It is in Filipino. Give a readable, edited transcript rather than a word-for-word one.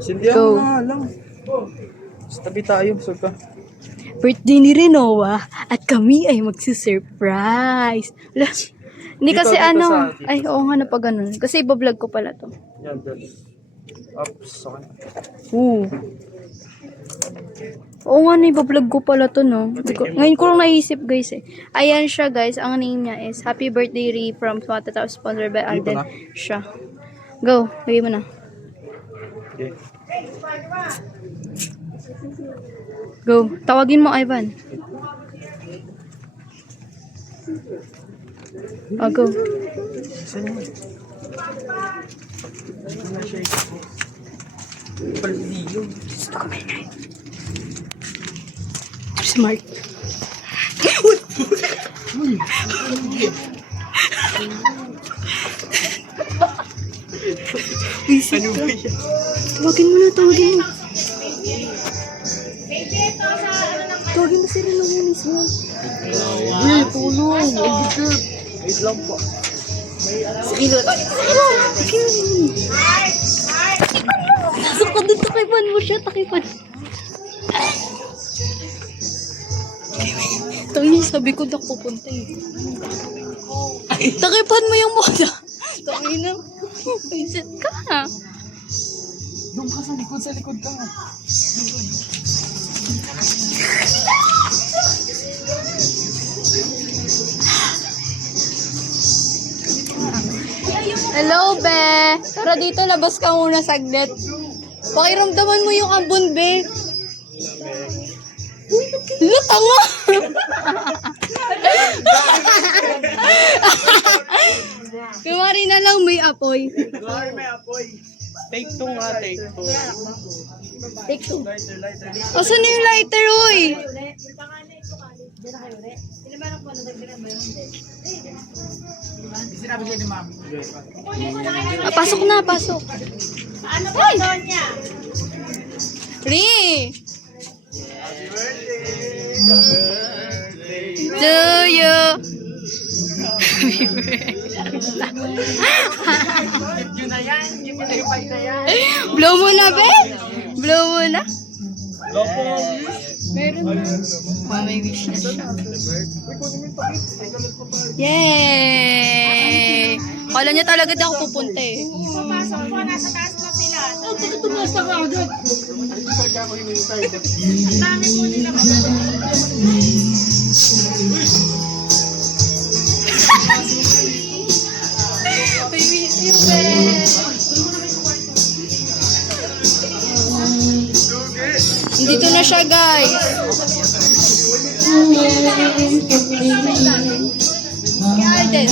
Sindihan Go. mo nga lang. Sa tabi tayo, sir ka. Birthday ni Renoa at kami ay magsi-surprise. Wala. Hindi Dito, kasi dito ano. dito. Ay, oo nga na pa ganun. Kasi ibablog ko pala to. Yan, dyan. Ups, okay. Oo nga na ibablog ko pala to, no? Ngayon ko lang naisip, guys, eh. Ayan siya, guys. Ang name niya is Happy Birthday Ri from Swatata, sponsored by Dito Alden. na. Siya. Go. Lagay mo na. Okay. Go. Tawagin mo, Ivan. Go. Saan yun? Paldiyo. Gusto ko may night. Smart. Ano ba yan? Tawagin mo na, tawagin mo. Tawagin mo si Renoa mismo. Uy, tulong! Ang bigat! Wait lang po. Pasok ka dun, takipan mo siya, takipan. Tangin, sabi ko na pupunta eh. Takipan mo yung moda. Tangin na. Visit ka. Doon ka sa likod ka. Hello, be. Tara dito, labas ka muna saglit. Pakiramdaman mo yung ambon, be. Hala, tanga. Kumari na lang may apoy. May apoy. Take 2 nga, take 2. Take two. Lighter. Asan na yung lighter, oy? Sinabi siya ni mami. Pasok na, pasok. Ano ba niya? Ri! To you. Yun na yan. Yun na yung bike na yan. Blow mo na, be? Blow mo na? Lopo. Meron na. May wish na siya. Yay! Kala niya talaga di ako pupunta eh. Papasok po, nasa taas na sila. Bakit tumaas na ka agad? Hindi pa ako hinihintay. Ang dami po nila May wish you, be. Dito na siya, guys. Kaya Alden.